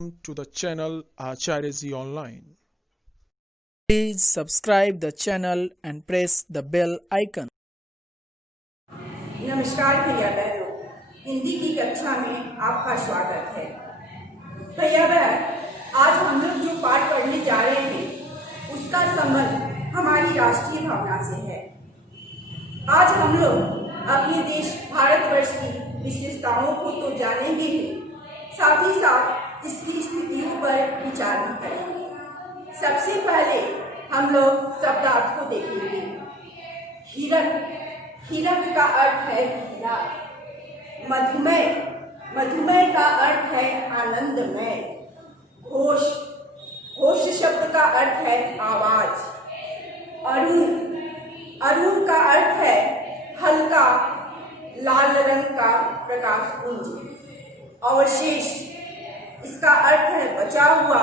To the channel Acharya Online. Please subscribe the channel and press the bell icon. नमस्कार भैया बहनों, हिंदी की कक्षा में आपका स्वागत है। भैया बहन, आज हम लोग जो पाठ पढ़ने जा रहे हैं उसका संबंध हमारी राष्ट्रीय भावना से है। आज हम लोग अपने देश भारतवर्ष की विशेषताओं को तो जानेंगे ही, साथ ही साथ इसकी स्थितियों पर विचार भी करेंगे। सबसे पहले हम लोग शब्दार्थ को देखेंगे। हिरक, हिरक का अर्थ है हीरा। मधुमेह, मधुमेह का अर्थ है आनंदमय। घोष, घोष शब्द का अर्थ है आवाज। अरुण, अरुण का अर्थ है हल्का लाल रंग का प्रकाश पुंज। अवशेष, इसका अर्थ है बचा हुआ।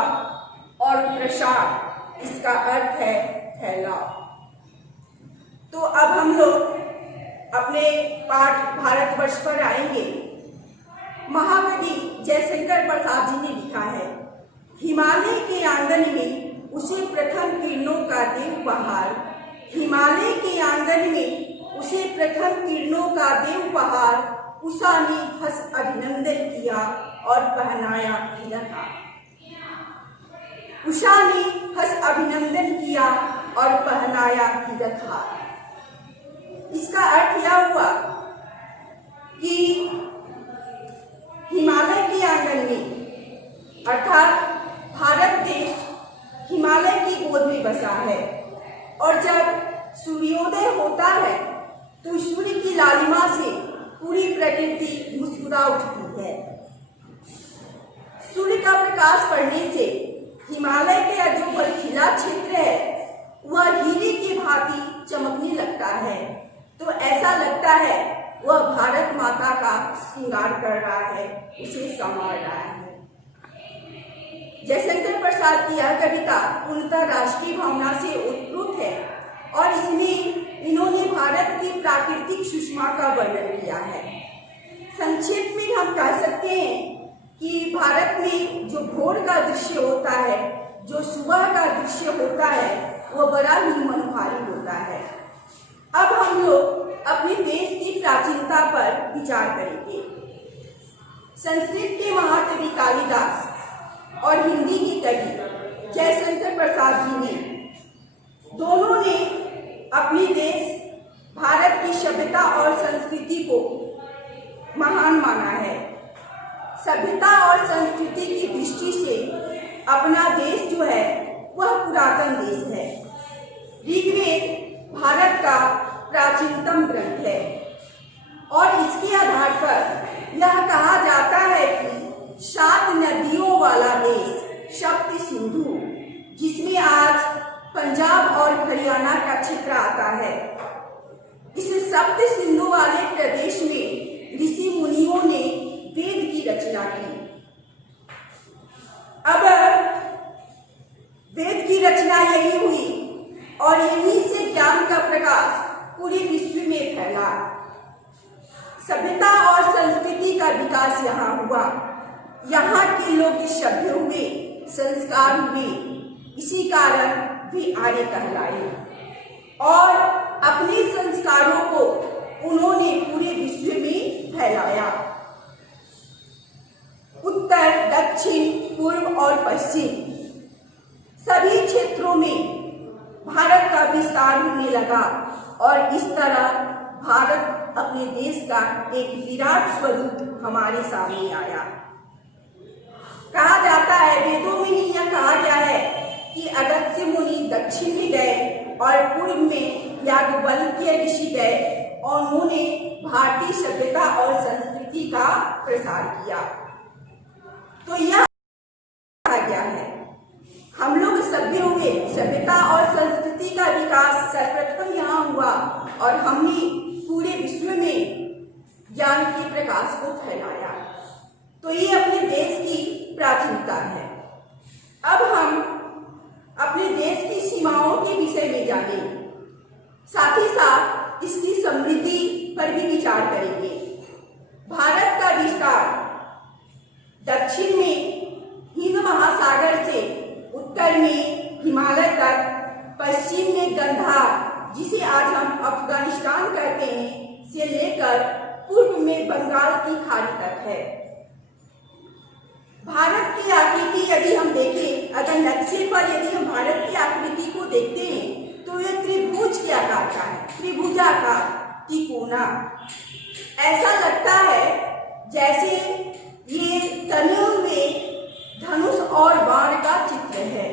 और प्रसार, इसका अर्थ है फैलाव। तो अब हम लोग अपने पाठ भारतवर्ष पर आएंगे। महाकवि जयशंकर प्रसाद जी ने लिखा है, हिमालय के आंगन में उसे प्रथम किरणों का दे उपहार। हिमालय के आंगन में उसे प्रथम किरणों का दे उपहार। उषा ने हंस अभिनंदन किया और पहनाया तिलक हार। उषा ने हंस अभिनंदन किया और पहनाया तिलक हार। इसका अर्थ यह हुआ कि हिमालय के आंगन में, अर्थात भारत देश हिमालय की गोद में बसा है, और जब सूर्योदय होता है तो सूर्य की लालिमा से पूरी प्रकृति मुस्कुरा उठती है। सूर्य का प्रकाश पड़ने से हिमालय का जो बर्फीला क्षेत्र है वह हीरे की भांति चमकने लगता है। तो ऐसा लगता है वह भारत माता का श्रृंगार कर रहा है, उसे संवार रहा है। जयशंकर प्रसाद की यह कविता पूर्णतः राष्ट्रीय भावना से उत्प्रोत है और इसमें इन्होंने भारत की प्राकृतिक सुषमा का वर्णन किया है। संक्षेप में हम कह सकते हैं कि भारत में जो भोर का दृश्य होता है, जो सुबह का दृश्य होता है, वह बड़ा ही मनोहारी होता है। अब हम लोग अपने देश की प्राचीनता पर विचार करेंगे। संस्कृत के महाकवि कालिदास और हिंदी की कवि जयशंकर प्रसाद जी ने, दोनों ने अपने देश भारत की सभ्यता और संस्कृति को महान माना है। सभ्यता और संस्कृति की दृष्टि से अपना देश जो है वह पुरातन देश है। ऋग्वेद भारत का प्राचीनतम ग्रंथ है और इसके आधार पर यह कहा जाता है कि 7 नदियों वाला देश सप्त सिंधु, जिसमें आज पंजाब और हरियाणा का क्षेत्र आता है, इस सप्त सिंधु वाले प्रदेश में ऋषि मुनियों ने वेद की रचना की। अब वेद की रचना यही हुई और यहीं से ज्ञान का प्रकाश पूरे विश्व में फैला। सभ्यता और संस्कृति का विकास यहाँ हुआ। यहाँ के लोग सभ्य हुए, संस्कार हुए, इसी कारण वे आर्य कहलाए और अपने संस्कारों को उन्होंने पूरे विश्व में फैलाया। उत्तर, दक्षिण, पूर्व और पश्चिम सभी क्षेत्रों में भारत का विस्तार होने लगा और इस तरह भारत अपने देश का एक विराट स्वरूप हमारे सामने आया। कहा जाता है, वेदों में ही यह कहा गया है कि अगस्त्य मुनि दक्षिण में गए और पूर्व में याज्ञवल्क्य ऋषि गए और उन्होंने भारतीय सभ्यता और संस्कृति का प्रसार किया। तो यह कहा गया है हम लोग सभ्य हुए, सभ्यता और संस्कृति का विकास सर्वप्रथम यहाँ हुआ और हमने पूरे विश्व में ज्ञान के प्रकाश को फैलाया। तो ये अपने देश की प्राचीनता है। अब हम अपने देश की सीमाओं के विषय में जानें, साथ ही साथ इसकी समृद्धि पर भी विचार करेंगे। भारत का विस्तार दक्षिण में उत्तर में हिमालय तक, पश्चिम में गंधार जिसे आज हम अफगानिस्तान कहते हैं से लेकर पूर्व में बंगाल की खाड़ी तक है। भारत की आकृति यदि हम देखें, अगर नक्शे पर यदि हम भारत की आकृति को देखते हैं तो यह त्रिभुज के आकार का है, त्रिभुजाकार तिकोना। ऐसा लगता है जैसे ये तने हुए धनुष और बाण का चित्र है।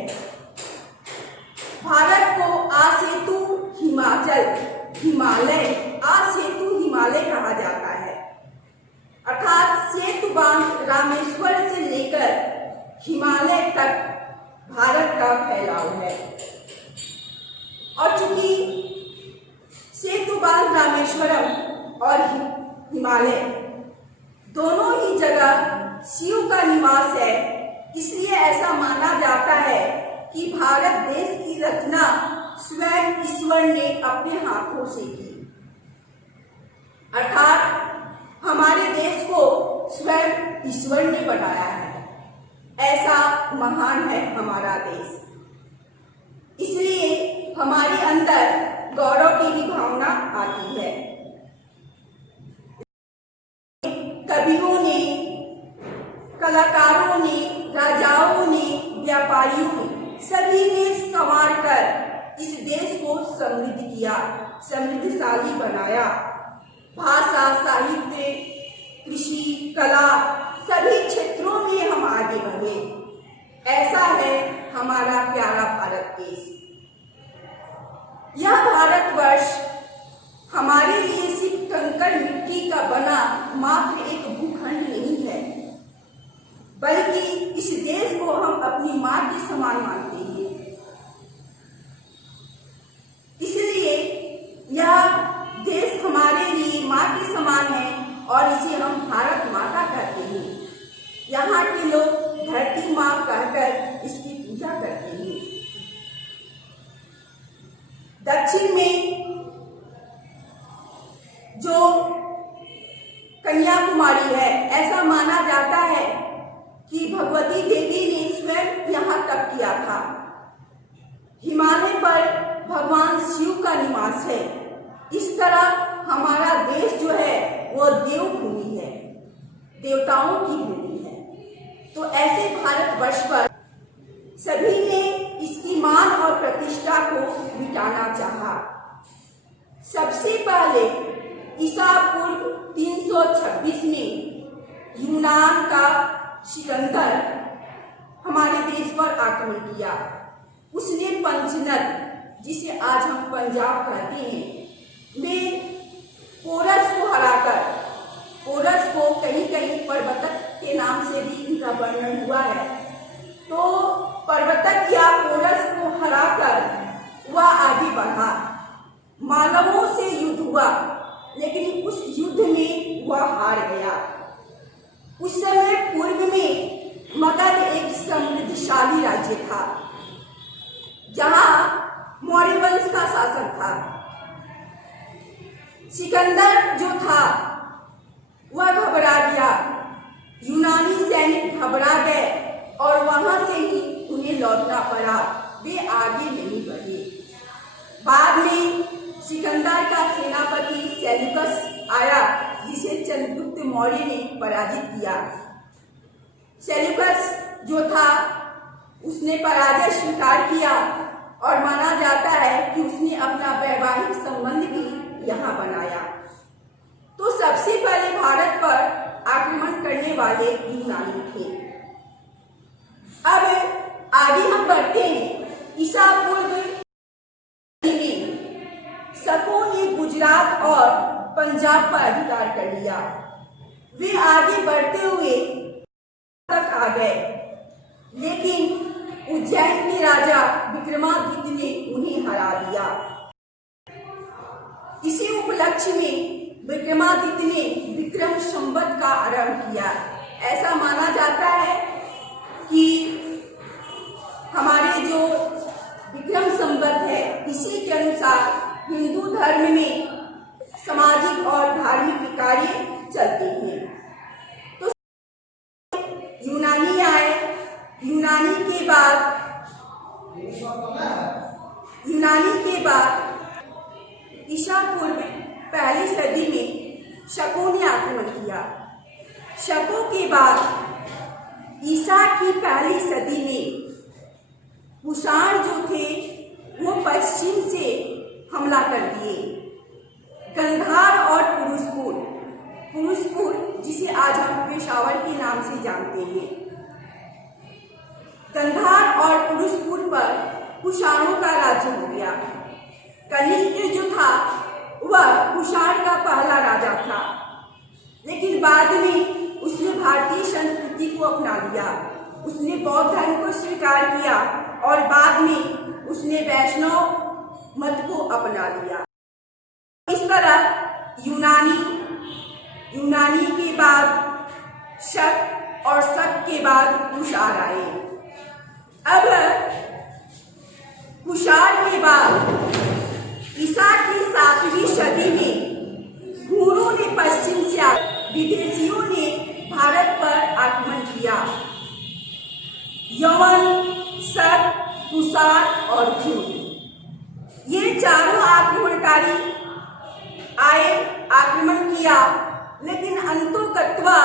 भारत को आ सेतु हिमाचल, हिमालय, आ सेतु हिमालय कहा जाता है, अर्थात सेतु बांध रामेश्वर से लेकर हिमालय तक भारत का फैलाव है। और चूंकि सेतु बांध रामेश्वरम और हिमालय दोनों ही जगह शिव का निवास है, इसलिए ऐसा माना जाता है कि भारत देश की रचना स्वयं ईश्वर ने अपने हाथों से की, अर्थात हमारे देश को स्वयं ईश्वर ने बनाया है। ऐसा महान है हमारा देश, इसलिए हमारे अंदर गौरव की भी भावना आती है। कवियों ने, कलाकारों ने, राजाओं ने, व्यापारियों ने, सभी ने संवार कर इस देश को समृद्ध किया, समृद्धशाली बनाया। भाषा, साहित्य, कृषि, कला सभी क्षेत्रों में हम आगे बढ़े। ऐसा है हमारा प्यारा भारत देश। यह भारतवर्ष हमारे लिए सिर्फ कंकड़ मिट्टी का बना मात्र एक भूखंड नहीं है, बल्कि इस देश को हम अपनी मां के समान मानते हैं। इसलिए यह देश हमारे लिए मां के समान है और इसे हम भारत माता कहते हैं। यहाँ के लोग धरती माँ कहकर इसकी पूजा करते हैं। दक्षिण में जो कन्याकुमारी है, ऐसा माना जाता है कि भगवती देवी ने स्वयं यहाँ तप किया था। हिमालय पर भगवान शिव का निवास है। इस तरह हमारा देश जो है वो देवभूमि है, देवताओं की भूमि है। तो ऐसे भारतवर्ष पर सभी ने इसकी मान और प्रतिष्ठा को मिटाना चाहा। सबसे पहले ईसा पूर्व 326 में यूनान का सिकंदर हमारे देश पर आक्रमण किया। उसने पंचनद, जिसे आज हम पंजाब कहते हैं, में पोरस को हराकर, पोरस को कहीं कहीं पर्वतक के नाम से भी इनका वर्णन हुआ है, तो पर्वतक या पोरस को हराकर वह आगे बढ़ा। मानवों से युद्ध हुआ, लेकिन उस युद्ध में वह हार गया। उस समय पूर्व में मगध एक समृद्धशाली राज्य था, जहां मौर्य वंश का शासन था। सिकंदर जो था वह घबरा गया, यूनानी सैनिक घबरा गए और वहां से ही उन्हें लौटना पड़ा। वे आगे नहीं बढ़े। बाद में सिकंदर का सेनापति सेल्यूकस आया, जिसे चंद्रगुप्त मौर्य ने पराजित किया। सेल्यूकस जो था उसने पराजय स्वीकार किया और माना जाता है कि उसने अपना वैवाहिक संबंध भी यहाँ बनाया। तो सबसे पहले भारत पर आक्रमण करने वाले यूनानी थे। अब आगे हम बढ़ते हैं। ईसा पूर्व में शकों ने गुजरात और पंजाब पर अधिकार कर लिया। वे आगे बढ़ते हुए तक आ गए, लेकिन उज्जैन के राजा विक्रमादित्य ने उन्हें हरा दिया। इसी उपलक्ष्य में विक्रमादित्य ने विक्रम संवत का आरंभ किया। ऐसा माना जाता है कि हमारे जो विक्रम संवत है, इसी के अनुसार हिंदू धर्म में सामाजिक और धार्मिक कार्य चलते हैं। तो यूनानी आए, यूनानी के बाद यूनानी के बाद ईसा पूर्व पहली सदी में शकों ने आक्रमण किया। शकों के बाद ईसा की पहली सदी में कुषाण जो थे वो पश्चिम से हमला कर दिए। गंधार और पुरुषपुर जिसे आज हम पेशावर के नाम से जानते हैं, गंधार और पुरुषपुर पर कुषाणों का राज्य हो गया। कनिष्क जो था वह कुषाण का पहला राजा था, लेकिन बाद में उसने भारतीय संस्कृति को अपना लिया। उसने बौद्ध धर्म को स्वीकार किया और बाद में उसने वैष्णव मत को अपना लिया। इस तरह यूनानी के बाद शक और शक के बाद कुषाण आए। अब कुषाण के बाद ईसा की 7वीं सदी में हुनों ने पश्चिम से विदेशियों ने भारत पर आक्रमण किया। यवन, शक, कुषाण और हुन, ये चारों आक्रमणकारी आए, आक्रमण किया, लेकिन अंतोगत्वा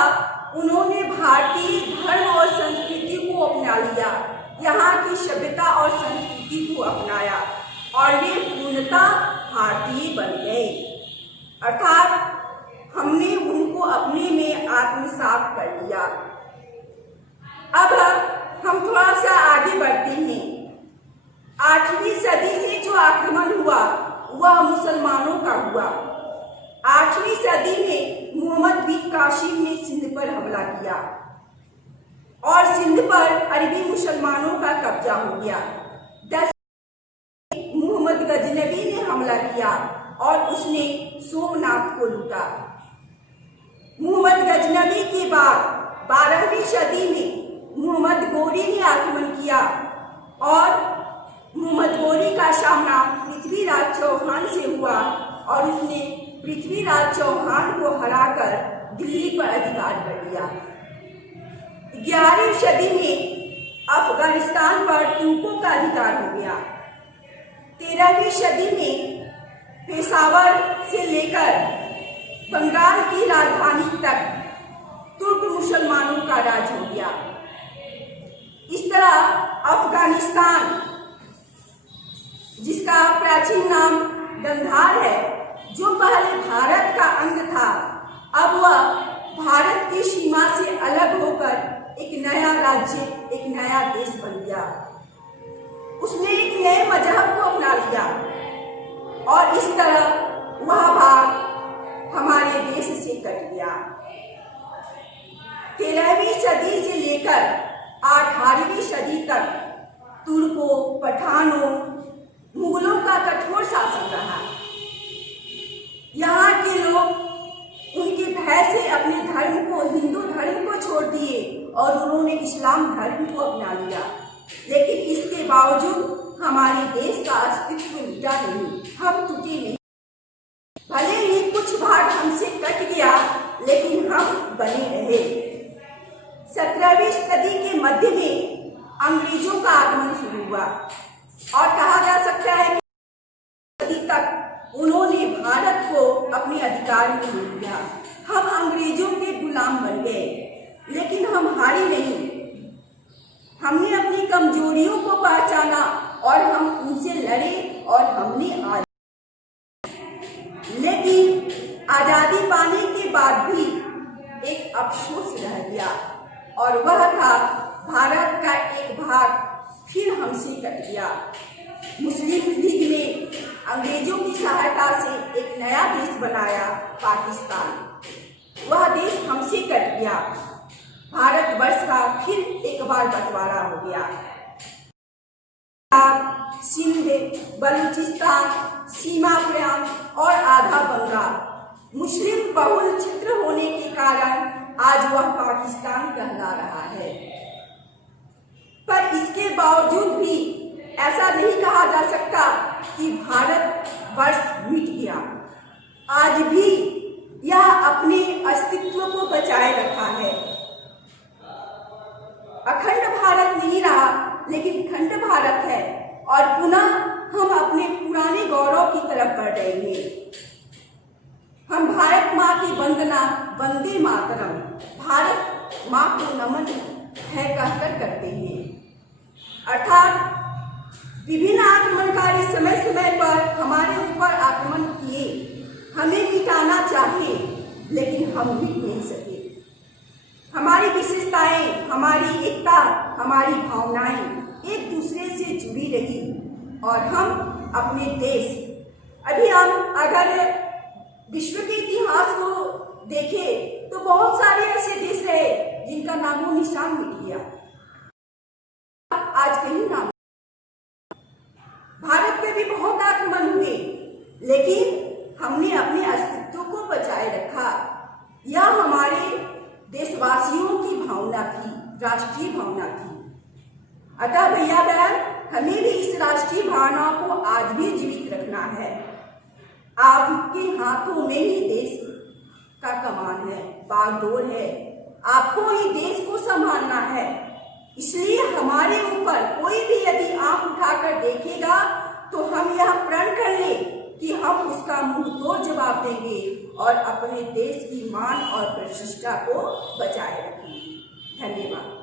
उन्होंने भारतीय धर्म और संस्कृति को अपना लिया, यहाँ की सभ्यता और संस्कृति को अपनाया और वे पूर्णतः भारतीय बन गए। अर्थात हमने उनको अपने में आत्मसात कर लिया। अब हम थोड़ा सा आगे बढ़ते हैं। 8वीं सदी से जो आक्रमण हुआ वह मुसलमानों का हुआ। 8वीं सदी में मोहम्मद बिन कासिम ने सिंध पर हमला किया और सिंध पर अरबी मुसलमानों का कब्जा हो गया। 10 मोहम्मद गजनवी ने हमला किया और उसने सोमनाथ को लूटा। मोहम्मद गजनवी के बाद 12वीं सदी में मोहम्मद गोरी ने आक्रमण किया और मोहम्मद गोरी का सामना पृथ्वीराज चौहान से हुआ और उसने पृथ्वीराज चौहान को हराकर दिल्ली पर अधिकार कर लिया। 11वीं सदी में अफगानिस्तान पर तुर्कों का अधिकार हो गया। 13वीं सदी में पेशावर से लेकर बंगाल की राजधानी तक तुर्क मुसलमानों का राज हो गया। इस तरह अफगानिस्तान, जिसका प्राचीन नाम गंधार है, जो पहले भारत का अंग था, अब वह भारत की सीमा से अलग होकर एक नया राज्य, एक नया देश बन गया। उसने एक नए मजहब को अपना लिया और इस तरह वह भाग हमारे देश से कट गया। 13वीं सदी से लेकर 18वीं सदी तक तुर्कों, पठानों, मुगलों का कठोर शासन रहा। यहाँ के लोग उनके भय से अपने धर्म को, हिंदू धर्म को छोड़ दिए और उन्होंने इस्लाम धर्म को अपना लिया। लेकिन इसके बावजूद हमारे देश का अस्तित्व मिटा नहीं, हम टूटे नहीं। भले ही कुछ भाग हमसे कट गया, लेकिन हम बने रहे। 17वीं सदी के मध्य में अंग्रेजों का आगमन शुरू हुआ और कहा जा सकता है कि सदी तक उन्होंने भारत को अपने अधिकार में ले लिया। हम अंग्रेजों के गुलाम बन गए, लेकिन हम हारे नहीं। हमने अपनी कमजोरियों को पहचाना और हम उनसे लड़े और हमने हारे। लेकिन आजादी पाने के बाद भी एक अफसोस रह गया और वह था भारत का एक भाग फिर हमसे कट गया। मुस्लिम लीग ने अंग्रेजों की सहायता से एक नया देश बनाया, पाकिस्तान। वह देश हमसे कट गया। भारतवर्ष का फिर एक बार बंटवारा हो गया। सिंध, बलूचिस्तान, सीमा प्रांत और आधा बंगाल मुस्लिम बहुल क्षेत्र होने के कारण आज वह पाकिस्तान कहला रहा है। पर इसके बावजूद भी ऐसा नहीं कहा जा सकता कि भारत वर्ष मिट गया। आज भी यह अपने अस्तित्व को बचाए रखा है। अखंड भारत नहीं रहा, लेकिन खंड भारत है और पुनः हम अपने पुराने गौरव की तरफ बढ़ रहे हैं। हम भारत माँ की वंदना वंदे मातरम, भारत माँ को नमन है कहकर करते हैं। अर्थात विभिन्न आक्रमणकारी समय समय पर हमारे ऊपर आक्रमण किए, हमें मिटाना चाहे, लेकिन हम मिट नहीं सके। हमारी विशेषताएं, हमारी एकता, हमारी भावनाएं एक दूसरे से जुड़ी रही और हम अपने देश, अभी हम अगर विश्व के इतिहास को देखें तो बहुत सारे ऐसे देश रहे जिनका नामो निशान मिट गया, आज कहीं नाम। भारत पे भी बहुत आक्रमण हुए, लेकिन हमने अपने अस्तित्व को बचाए रखा। यह हमारे देशवासियों की भावना थी, राष्ट्रीय भावना थी। अतः भैया बहन, हमें भी इस राष्ट्रीय भावना को आज भी जीवित रखना है। आपके हाथों में ही देश का कमान है, बागडोर है, आपको ही देश को संभालना है। इसलिए हमारे ऊपर कोई भी यदि आंख उठाकर देखेगा तो हम यह प्रण कर ले कि हम उसका मुंह तोड़ जवाब देंगे और अपने देश की मान और प्रतिष्ठा को बचाए रखेंगे। धन्यवाद।